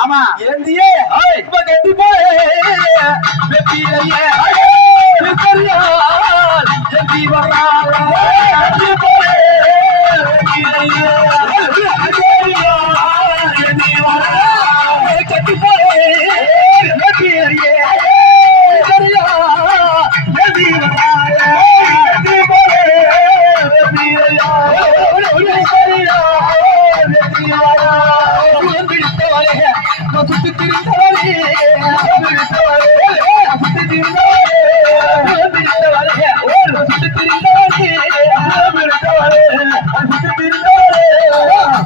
ஆமா ஏந்தியே கட்டி போய் வெற்றிலையே எந்தி வர்றாள் கட்டி போய் வெற்றிலையே எந்தி சுத்தி திரிந்தவரே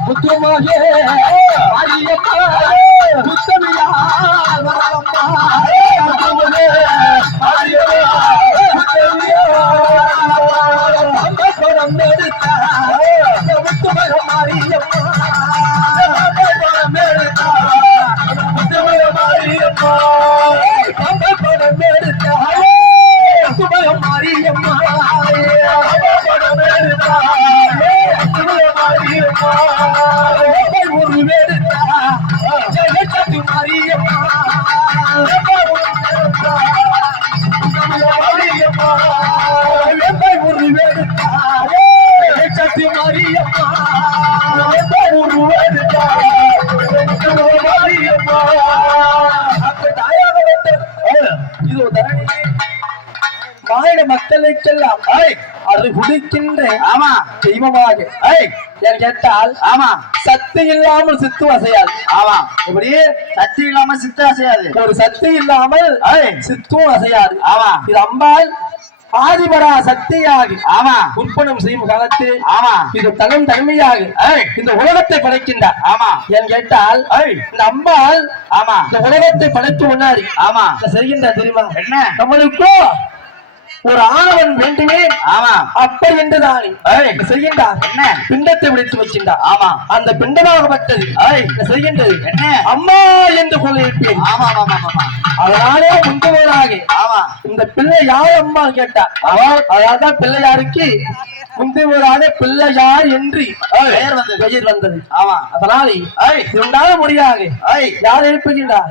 புத்திரமாக அரியப்பா புத்தமியா பணம் எடுத்த முத்துமரம் மாரியம்மா மக்களுக்கெல்லாம் அது குடிக்கின்ற ஆமா தெய்வமாக கேட்டால் ஆமா சக்தி இல்லாமல் சித்து அசையாது. ஆமா இப்படி சக்தி இல்லாம சித்து அசையாது. ஒரு சக்தி இல்லாமல் சித்தும் அசையாது. ஆமா இது அம்பாள் ஆதிபரா சக்தியாக ஆமா உற்பனம் செய்யும் காலத்தில் ஆமா இது தன்மையாக இந்த உலகத்தை படைக்கின்றார். ஆமா ஏன் கேட்டால் இந்த அம்பாள் ஆமா இந்த உலகத்தை படைக்கும் முன்னாடி ஆமா செய்கின்ற தெரியுமா என்ன நம்மளுக்கோ ஒரு ஆணவன் வேண்டுமே. ஆமா அப்ப என்றுதான் செய்கின்றார். என்ன பிண்டத்தை விடுத்து வச்சிருந்தார். ஆமா அந்த பிண்டமாகப்பட்டது செய்கின்றது என்ன அம்மா என்று சொல்லியிருப்பேன். ஆமா ஆமா ஆமா அதனாலே முந்துவராக ஆமா இந்த பிள்ளை யார் அம்மா கேட்டார். அதான் பிள்ளையாருக்கு முந்துவராக பிள்ளையார் என்று பெயர் வந்தது. ஆமா அதனாலே உண்டான முடியாக யார் எழுப்புகின்றார்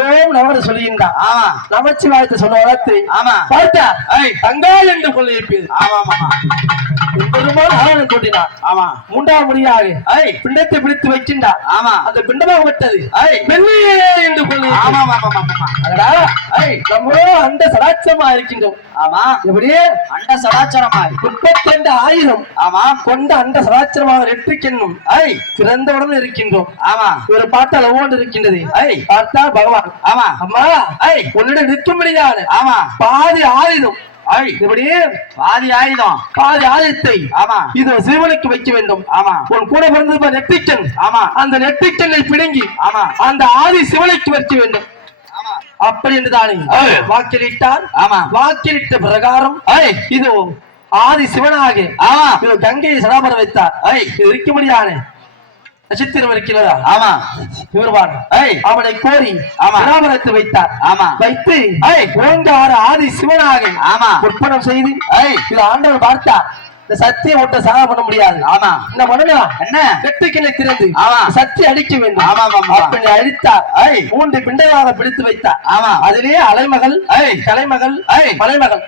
ஓம் நவர் சொல்லுகின்றார். ஆமா நமச்சிவாயத்தை சொன்ன வளர்த்து ஆமா பார்த்தார் தங்கா என்று சொல்லியிருப்பது. ஆமா ஆமா கூட்டினார். ஆமா மூன்றாம் முடியாக பிண்டத்தை பிடித்து வைக்கின்றார். ஆமா அந்த பிண்டமாக விட்டது வெள்ளியே என்று சொல்லி நம்மளோ அந்த சடாட்சமா இருக்கின்றோம். ஆமா எப்படி அண்ட சடாச்சரமாய் 32,000 ஆமா கொண்ட அண்ட சடாச்சரமாக நெற்றிக்கென்னும் பிறந்தவுடன் இருக்கின்றோம். ஆமா ஒரு பாட்டால் ஒவ்வொன்று இருக்கின்றது. பார்த்தா பகவான் ஆமா அம்மா உன்னிடம் நிற்கும்படியான ஆமா பாதி ஆயுதம் இப்படி பாதி ஆயுதம் பாதி ஆயுதத்தை ஆமா இது சிவனுக்கு வைக்க வேண்டும். ஆமா உன் கூட பிறந்த நெற்றிக்கண் ஆமா அந்த நெற்றிக்கண்ணை பிடுங்கி ஆமா அந்த ஆதி சிவனுக்கு வைக்க வேண்டும். அப்படி என்றுதானே வாக்கிலிட்டார். ஆமா வாக்கிலிட்ட பிரகாரம் இது ஆதி சிவனாக இது கங்கையை சடாபர வைத்தார். இது இருக்க முடியாது நட்சத்திரம் இருக்கிறதா. ஆமா இவர்வான் அவனை கோரி சடாபரத்தை வைத்தார். ஆமா வைத்து ஓங்கார ஆதி சிவனாக ஆமா உற்பனம் செய்து இது ஆண்டவர் பார்த்தார். இந்த சத்தியம் ஒட்ட சாக பண்ண முடியாது. ஆமா இந்த மனதா என்ன வெட்டுக்கிணை திறந்து ஆமா சத்தி அடிக்க வேண்டும். ஆமா அப்படி அழித்தார். 3 பிண்டமாக பிடித்து வைத்தார். ஆமா அதிலே அலைமகள் கலைமகள் மலைமகள்